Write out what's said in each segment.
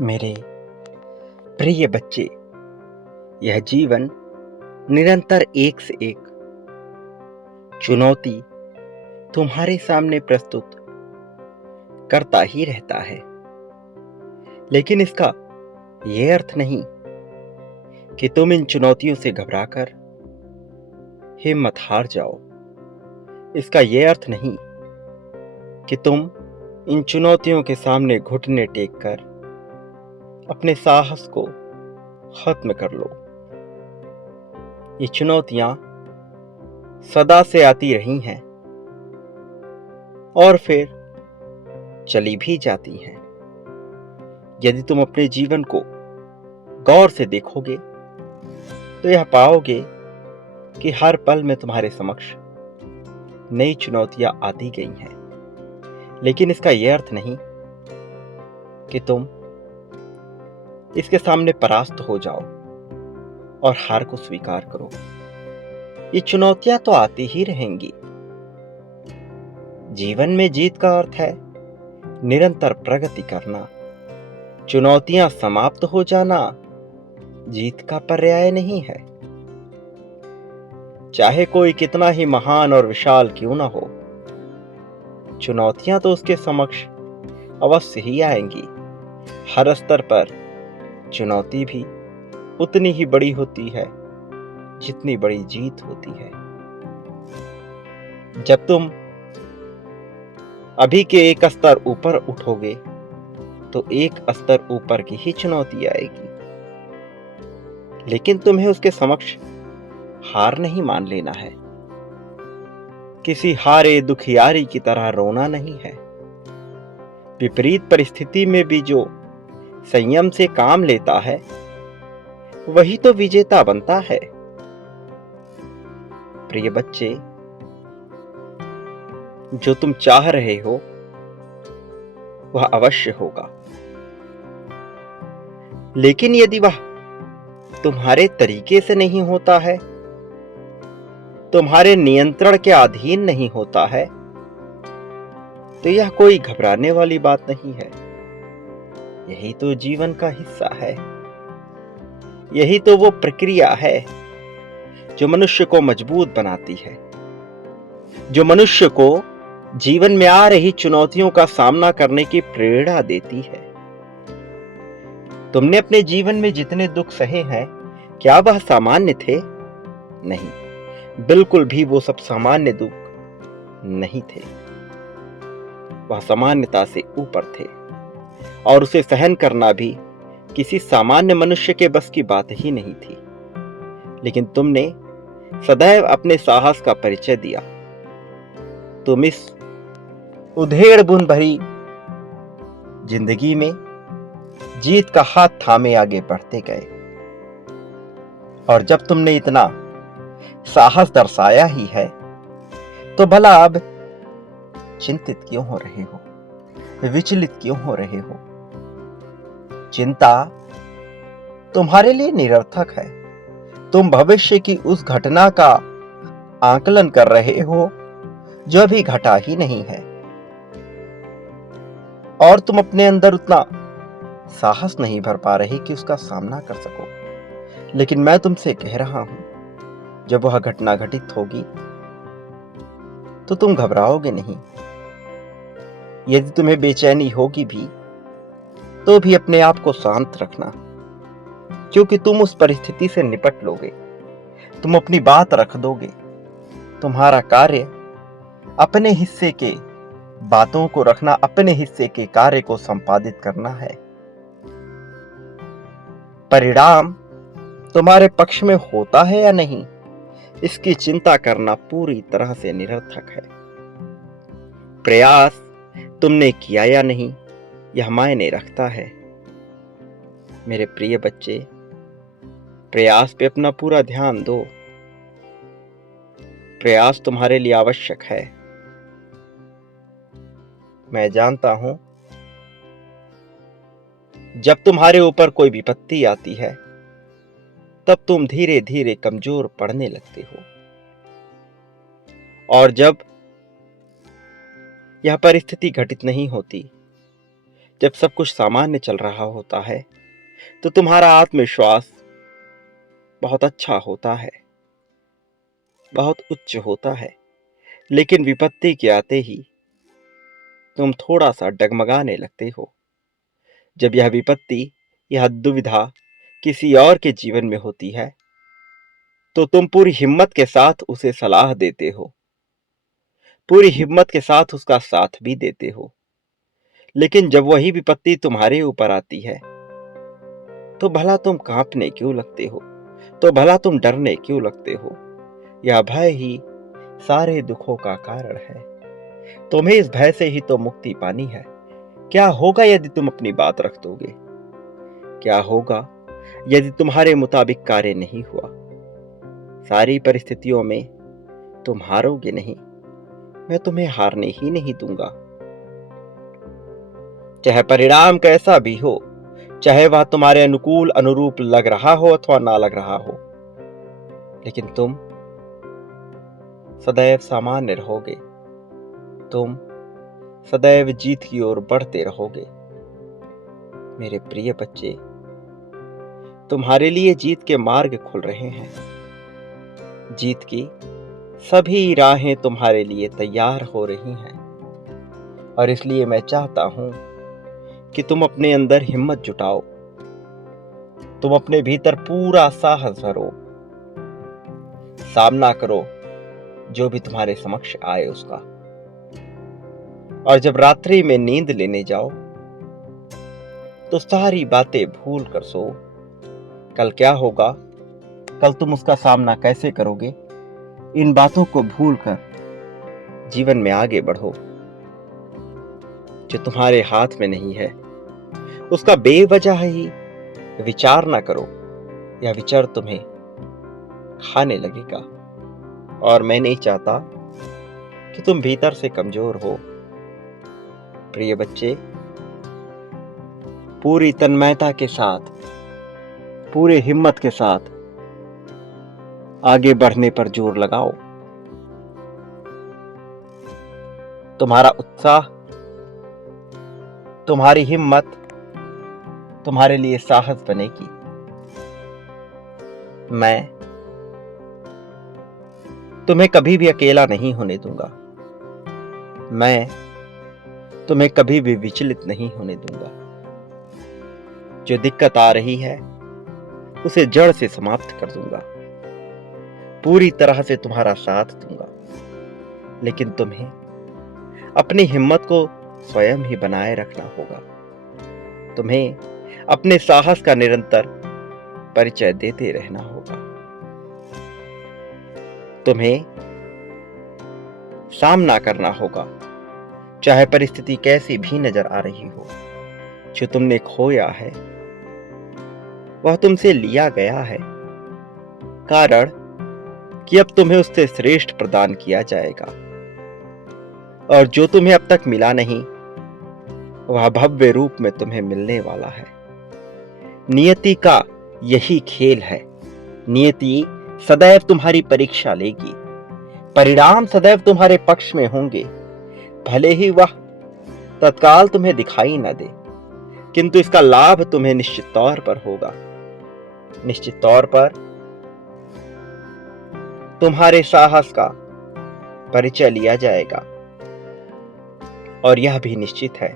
मेरे प्रिय बच्चे, यह जीवन निरंतर एक से एक चुनौती तुम्हारे सामने प्रस्तुत करता ही रहता है। लेकिन इसका यह अर्थ नहीं कि तुम इन चुनौतियों से घबराकर हिम्मत हार जाओ। इसका यह अर्थ नहीं कि तुम इन चुनौतियों के सामने घुटने टेक कर अपने साहस को खत्म कर लो। ये चुनौतियां सदा से आती रही हैं और फिर चली भी जाती हैं। यदि तुम अपने जीवन को गौर से देखोगे तो यह पाओगे कि हर पल में तुम्हारे समक्ष नई चुनौतियां आती गई हैं। लेकिन इसका यह अर्थ नहीं कि तुम इसके सामने परास्त हो जाओ और हार को स्वीकार करो। ये चुनौतियां तो आती ही रहेंगी। जीवन में जीत का अर्थ है निरंतर प्रगति करना। चुनौतियां समाप्त हो जाना जीत का पर्याय नहीं है। चाहे कोई कितना ही महान और विशाल क्यों ना हो, चुनौतियां तो उसके समक्ष अवश्य ही आएंगी। हर स्तर पर चुनौती भी उतनी ही बड़ी होती है जितनी बड़ी जीत होती है। जब तुम अभी के एक स्तर ऊपर उठोगे तो एक स्तर ऊपर की ही चुनौती आएगी। लेकिन तुम्हें उसके समक्ष हार नहीं मान लेना है। किसी हारे दुखियारी की तरह रोना नहीं है। विपरीत परिस्थिति में भी जो संयम से काम लेता है वही तो विजेता बनता है। प्रिय बच्चे, जो तुम चाह रहे हो वह अवश्य होगा। लेकिन यदि वह तुम्हारे तरीके से नहीं होता है, तुम्हारे नियंत्रण के अधीन नहीं होता है, तो यह कोई घबराने वाली बात नहीं है। यही तो जीवन का हिस्सा है। यही तो वो प्रक्रिया है जो मनुष्य को मजबूत बनाती है, जो मनुष्य को जीवन में आ रही चुनौतियों का सामना करने की प्रेरणा देती है। तुमने अपने जीवन में जितने दुख सहे हैं, क्या वह सामान्य थे? नहीं, बिल्कुल भी वो सब सामान्य दुख नहीं थे। वह सामान्यता से ऊपर थे और उसे सहन करना भी किसी सामान्य मनुष्य के बस की बात ही नहीं थी। लेकिन तुमने सदैव अपने साहस का परिचय दिया। तुम इस उधेड़-बुन भरी जिंदगी में जीत का हाथ थामे आगे बढ़ते गए। और जब तुमने इतना साहस दर्शाया ही है, तो भला अब चिंतित क्यों हो रहे हो? विचलित क्यों हो रहे हो? चिंता तुम्हारे लिए निरर्थक है। तुम भविष्य की उस घटना का आकलन कर रहे हो जो अभी घटा ही नहीं है, और तुम अपने अंदर उतना साहस नहीं भर पा रहे कि उसका सामना कर सको। लेकिन मैं तुमसे कह रहा हूं, जब वह घटना घटित होगी तो तुम घबराओगे नहीं। यदि तुम्हें बेचैनी होगी भी तो भी अपने आप को शांत रखना, क्योंकि तुम उस परिस्थिति से निपट लोगे। तुम अपनी बात रख दोगे। तुम्हारा कार्य अपने हिस्से के बातों को रखना, अपने हिस्से के कार्य को संपादित करना है। परिणाम तुम्हारे पक्ष में होता है या नहीं, इसकी चिंता करना पूरी तरह से निरर्थक है। प्रयास तुमने किया या नहीं, यह मायने रखता है। मेरे प्रिय बच्चे, प्रयास पे अपना पूरा ध्यान दो। प्रयास तुम्हारे लिए आवश्यक है। मैं जानता हूं, जब तुम्हारे ऊपर कोई विपत्ति आती है तब तुम धीरे धीरे कमजोर पड़ने लगते हो, और जब यह परिस्थिति घटित नहीं होती जब सब कुछ सामान्य चल रहा होता है तो तुम्हारा आत्मविश्वास बहुत अच्छा होता है, बहुत उच्च होता है। लेकिन विपत्ति के आते ही तुम थोड़ा सा डगमगाने लगते हो। जब यह विपत्ति, यह दुविधा किसी और के जीवन में होती है तो तुम पूरी हिम्मत के साथ उसे सलाह देते हो, पूरी हिम्मत के साथ उसका साथ भी देते हो। लेकिन जब वही विपत्ति तुम्हारे ऊपर आती है तो भला तुम कांपने क्यों लगते हो, तो भला तुम डरने क्यों लगते हो। यह भय ही सारे दुखों का कारण है। तुम्हें इस भय से ही तो मुक्ति पानी है। क्या होगा यदि तुम अपनी बात रख दोगे? क्या होगा यदि तुम्हारे मुताबिक कार्य नहीं हुआ? सारी परिस्थितियों में तुम हारोगे नहीं, मैं तुम्हें हारने ही नहीं दूंगा। चाहे परिणाम कैसा भी हो, चाहे वह तुम्हारे अनुकूल अनुरूप लग रहा हो अथवा ना लग रहा हो, लेकिन तुम सदैव सामान्य रहोगे। तुम सदैव जीत की ओर बढ़ते रहोगे। मेरे प्रिय बच्चे, तुम्हारे लिए जीत के मार्ग खुल रहे हैं। जीत की सभी राहें तुम्हारे लिए तैयार हो रही हैं। और इसलिए मैं चाहता हूं कि तुम अपने अंदर हिम्मत जुटाओ, तुम अपने भीतर पूरा साहस भरो, सामना करो जो भी तुम्हारे समक्ष आए उसका। और जब रात्रि में नींद लेने जाओ तो सारी बातें भूल कर सो। कल क्या होगा, कल तुम उसका सामना कैसे करोगे, इन बातों को भूलकर जीवन में आगे बढ़ो। जो तुम्हारे हाथ में नहीं है उसका बेवजह ही विचार ना करो, यह विचार तुम्हें खाने लगेगा। और मैं नहीं चाहता कि तुम भीतर से कमजोर हो। प्रिय बच्चे, पूरी तन्मयता के साथ, पूरे हिम्मत के साथ आगे बढ़ने पर जोर लगाओ। तुम्हारा उत्साह, तुम्हारी हिम्मत तुम्हारे लिए साहस बनेगी। मैं तुम्हें कभी भी अकेला नहीं होने दूंगा। मैं तुम्हें कभी भी विचलित नहीं होने दूंगा। जो दिक्कत आ रही है उसे जड़ से समाप्त कर दूंगा, पूरी तरह से तुम्हारा साथ दूंगा। लेकिन तुम्हें अपनी हिम्मत को स्वयं ही बनाए रखना होगा। तुम्हें अपने साहस का निरंतर परिचय देते रहना होगा। तुम्हें सामना करना होगा, चाहे परिस्थिति कैसी भी नजर आ रही हो। जो तुमने खोया है वह तुमसे लिया गया है, कारण कि अब तुम्हें उससे श्रेष्ठ प्रदान किया जाएगा। और जो तुम्हें अब तक मिला नहीं वह भव्य रूप में तुम्हें मिलने वाला है। नियति का यही खेल है। नियति सदैव तुम्हारी परीक्षा लेगी, परिणाम सदैव तुम्हारे पक्ष में होंगे। भले ही वह तत्काल तुम्हें दिखाई न दे, किंतु इसका लाभ तुम्हें निश्चित तौर पर होगा। निश्चित तौर पर तुम्हारे साहस का परिचय लिया जाएगा। और यह भी निश्चित है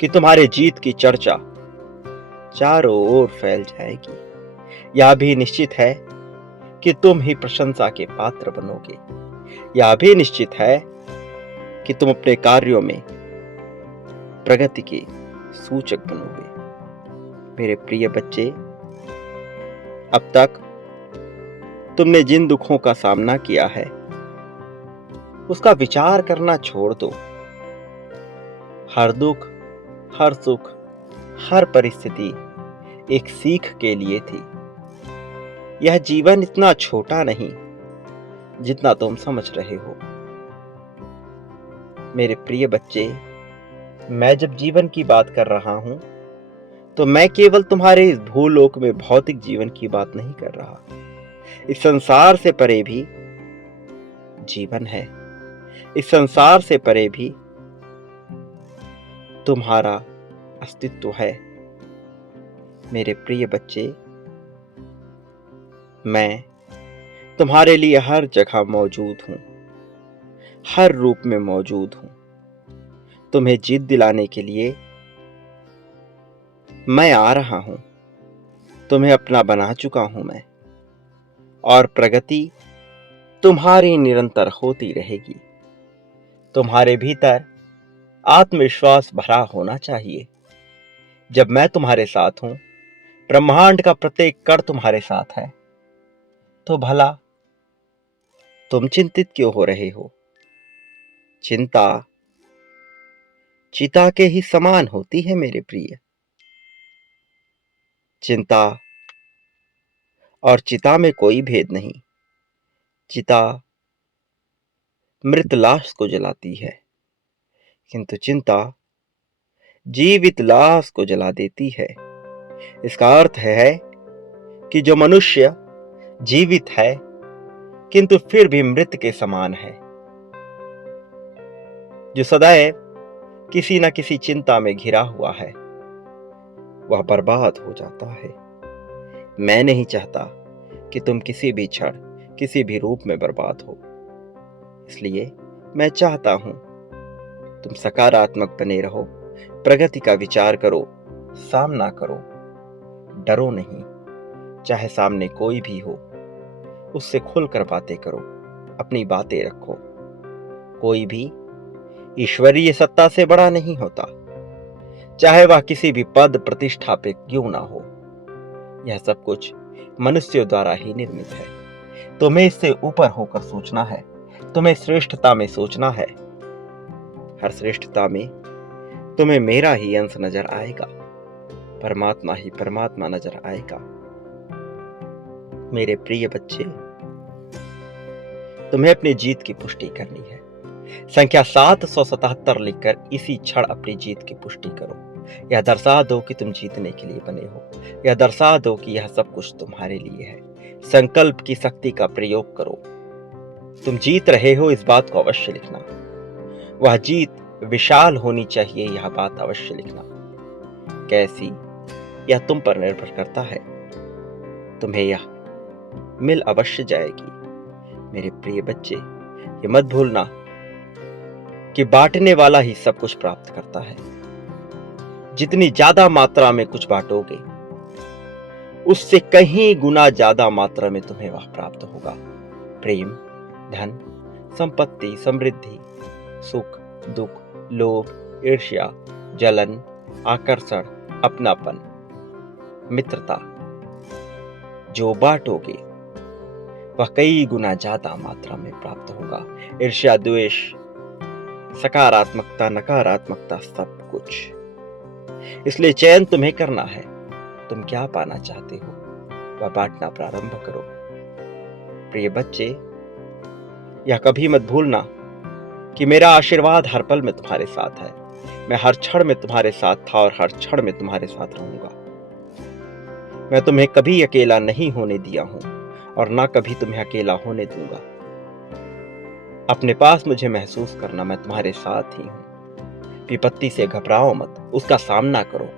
कि तुम्हारे जीत की चर्चा चारों ओर फैल जाएगी। यह भी निश्चित है कि तुम ही प्रशंसा के पात्र बनोगे। यह भी निश्चित है कि तुम अपने कार्यों में प्रगति के सूचक बनोगे। मेरे प्रिय बच्चे, अब तक तुमने जिन दुखों का सामना किया है उसका विचार करना छोड़ दो। हर दुख, हर सुख, हर परिस्थिति एक सीख के लिए थी। यह जीवन इतना छोटा नहीं जितना तुम समझ रहे हो। मेरे प्रिय बच्चे, मैं जब जीवन की बात कर रहा हूं तो मैं केवल तुम्हारे इस भूलोक में भौतिक जीवन की बात नहीं कर रहा। इस संसार से परे भी जीवन है। इस संसार से परे भी तुम्हारा अस्तित्व है। मेरे प्रिय बच्चे, मैं तुम्हारे लिए हर जगह मौजूद हूँ, हर रूप में मौजूद हूँ। तुम्हें जीत दिलाने के लिए मैं आ रहा हूँ। तुम्हें अपना बना चुका हूँ मैं, और प्रगति तुम्हारी निरंतर होती रहेगी। तुम्हारे भीतर आत्मविश्वास भरा होना चाहिए। जब मैं तुम्हारे साथ हूं, ब्रह्मांड का प्रत्येक कण तुम्हारे साथ है, तो भला तुम चिंतित क्यों हो रहे हो? चिंता चिता के ही समान होती है मेरे प्रिय। चिंता और चिता में कोई भेद नहीं। चिता मृत लाश को जलाती है, किंतु चिंता जीवित लाश को जला देती है। इसका अर्थ है कि जो मनुष्य जीवित है किंतु फिर भी मृत के समान है, जो सदैव किसी न किसी चिंता में घिरा हुआ है, वह बर्बाद हो जाता है। मैं नहीं चाहता कि तुम किसी भी क्षण, किसी भी रूप में बर्बाद हो। इसलिए मैं चाहता हूं तुम सकारात्मक बने रहो, प्रगति का विचार करो, सामना करो, डरो नहीं। चाहे सामने कोई भी हो, उससे खुलकर बातें करो, अपनी बातें रखो। कोई भी ईश्वरीय सत्ता से बड़ा नहीं होता, चाहे वह किसी भी पद प्रतिष्ठा पे क्यों ना हो। यह सब कुछ मनुष्यों द्वारा ही निर्मित है। तुम्हें इससे ऊपर होकर सोचना है, तुम्हें श्रेष्ठता में सोचना है। हर श्रेष्ठता में तुम्हें मेरा ही अंश नजर आएगा, परमात्मा ही परमात्मा नजर आएगा। मेरे प्रिय बच्चे, तुम्हें अपनी जीत की पुष्टि करनी है। संख्या 777 लिखकर इसी क्षण अपनी जीत की पुष्टि करो। यह दर्शा दो कि तुम जीतने के लिए बने हो। यह दर्शा दो कि यह सब कुछ तुम्हारे लिए है। संकल्प की शक्ति का प्रयोग करो। तुम जीत रहे हो, इस बात को अवश्य लिखना। वह जीत विशाल होनी चाहिए, यह बात अवश्य लिखना। कैसी, यह तुम पर निर्भर करता है। तुम्हें यह मिल अवश्य जाएगी। मेरे प्रिय बच्चे, ये मत भूलना कि बांटने वाला ही सब कुछ प्राप्त करता है। जितनी ज्यादा मात्रा में कुछ बांटोगे, उससे कहीं गुना ज्यादा मात्रा में तुम्हें वह प्राप्त होगा। प्रेम, धन, संपत्ति, समृद्धि, सुख, दुख, लोभ, ईर्ष्या, जलन, आकर्षण, अपनापन, मित्रता, जो बांटोगे वह कई गुना ज्यादा मात्रा में प्राप्त होगा। ईर्ष्या, द्वेष, सकारात्मकता, नकारात्मकता, सब कुछ। इसलिए चयन तुम्हें करना है। तुम क्या पाना चाहते हो, वह बांटना प्रारंभ करो। प्रिय बच्चे, यह कभी मत भूलना कि मेरा आशीर्वाद हर पल में तुम्हारे साथ है। मैं हर क्षण में तुम्हारे साथ था और हर क्षण में तुम्हारे साथ रहूंगा। मैं तुम्हें कभी अकेला नहीं होने दिया हूं और ना कभी तुम्हें अकेला होने दूंगा। अपने पास मुझे महसूस करना, मैं तुम्हारे साथ ही हूं। विपत्ति से घबराओ मत, उसका सामना करो।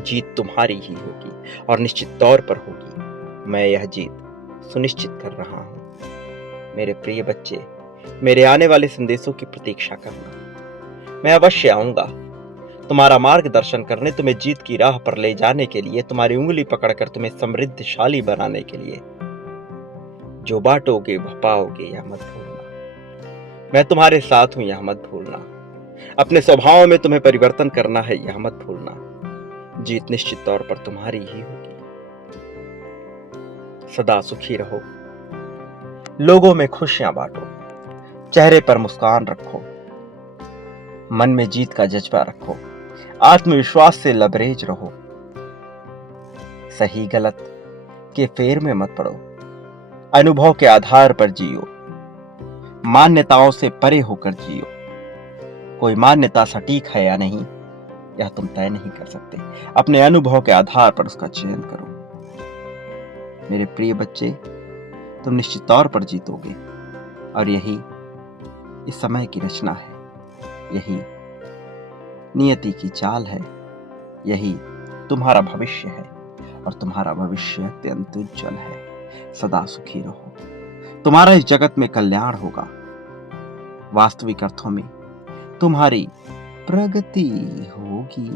जीत तुम्हारी ही होगी और निश्चित तौर पर होगी। मैं यह जीत सुनिश्चित कर रहा हूं। मेरे प्रिय बच्चे, मेरे आने वाले संदेशों की प्रतीक्षा करना। मैं अवश्य आऊंगा तुम्हारा मार्गदर्शन करने, तुम्हें जीत की राह पर ले जाने के लिए, तुम्हारी उंगली पकड़कर तुम्हें समृद्धशाली बनाने के लिए। जो बांटोगे वह पाओगे, यह मत भूलना। मैं तुम्हारे साथ हूं, यह मत भूलना। अपने स्वभाव में तुम्हें परिवर्तन करना है, यह मत भूलना। जीत निश्चित तौर पर तुम्हारी ही होगी। सदा सुखी रहो, लोगों में खुशियां बांटो, चेहरे पर मुस्कान रखो, मन में जीत का जज्बा रखो, आत्मविश्वास से लबरेज रहो। सही गलत के फेर में मत पड़ो, अनुभव के आधार पर जियो, मान्यताओं से परे होकर जियो। कोई मान्यता सटीक है या नहीं, यह तुम तय नहीं कर सकते। अपने अनुभव के आधार पर उसका चयन करो। मेरे प्रिय बच्चे, तुम निश्चित तौर पर जीतोगे और यही इस समय की रचना है। यही नियति की चाल है, यही तुम्हारा भविष्य है और तुम्हारा भविष्य अत्यंत उज्जवल है। सदा सुखी रहो, तुम्हारा इस जगत में कल्याण होगा। वास्तविक अर्थों में तुम्हारी प्रगति होगी।